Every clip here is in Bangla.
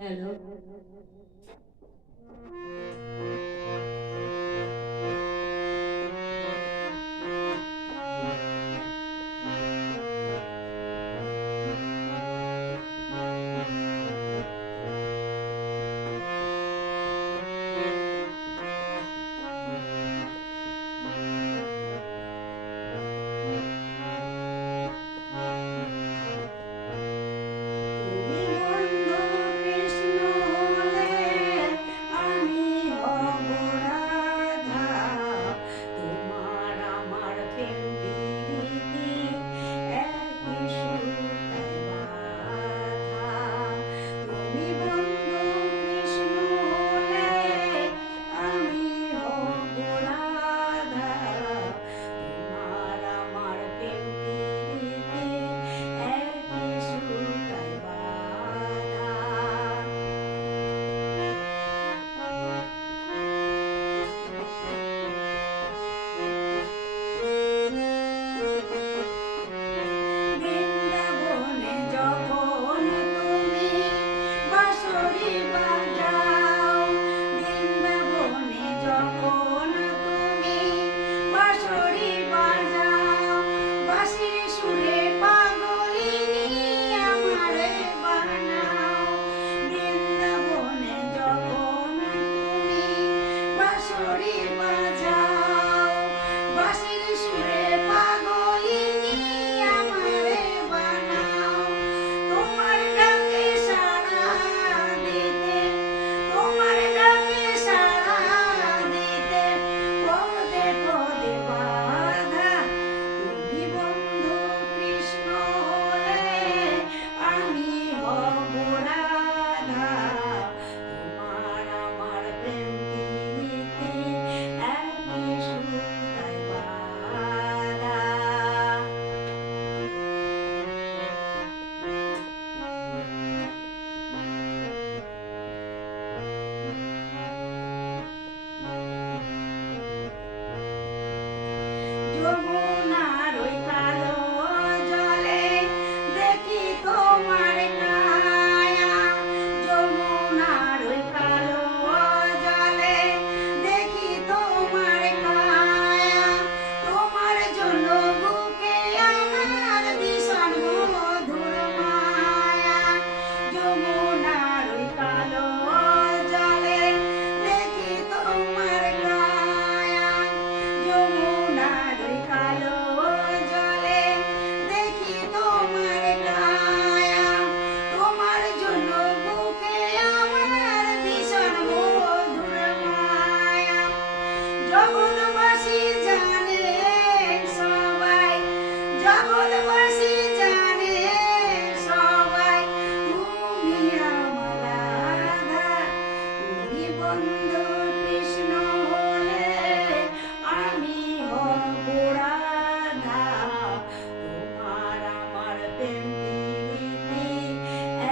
হ্যালো। তুমি বন্ধু কৃষ্ণ হলে আমি হব রাধা, তোমার আমার প্রেম প্রীতি একই সুতায় বাঁধা। তুমি বন্ধু কৃষ্ণ হলে আমি হব রাধা, তোমার আমার প্রেম প্রীতি একই সুতায় বাঁধা। বৃন্দাবনে যখন তুমি বাঁশরি বাজাও, বৃন্দাবনে যখন তুমি বাঁশরি বাজাও, বাঁশির সুরে পাগলিনী আমারে বানাও। বৃন্দাবনে যখন তুমি বাঁশরি বাজাও, বাঁশির সুরে পাগলিনী আমারে বানাও। তোমার ডাকে সাড়া দিতে, তোমার ডাকে সাড়া দিতে পদে পদে বাধা। তুমি বন্ধু কৃষ্ণ হলে আমি হব রাধা, তোমার আমার প্রেম প্রীতি একই সুতায় বাঁধা। যমুনার ওই কালো জলে দেখি তোমার কায়া, যমুনার ওই কালো জলে দেখি তোমার কায়া। তোমার জন্য বুকে আমার ভীষণ মধুর মায়া। যমুনার ওই কালো জলে দেখি তোমার কায়া, যমুনার ওই কালো জলে দেখি তোমার কায়া। তোমার জন্য বুকে আমার ভীষণ মধুর মায়া। জগৎবাসী জানে সবাই, জগৎবাসী জানে সবাই তুমি আমার রাধা। তুমি বন্ধু কৃষ্ণ হলে আমি হব রাধা, তোমার আমার প্রেম প্রীতি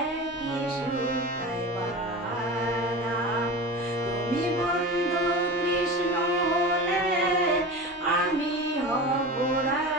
একই সুতায় বাঁধা। তুমি বন্ধু কৃষ্ণ হলে আমি হব রাধা।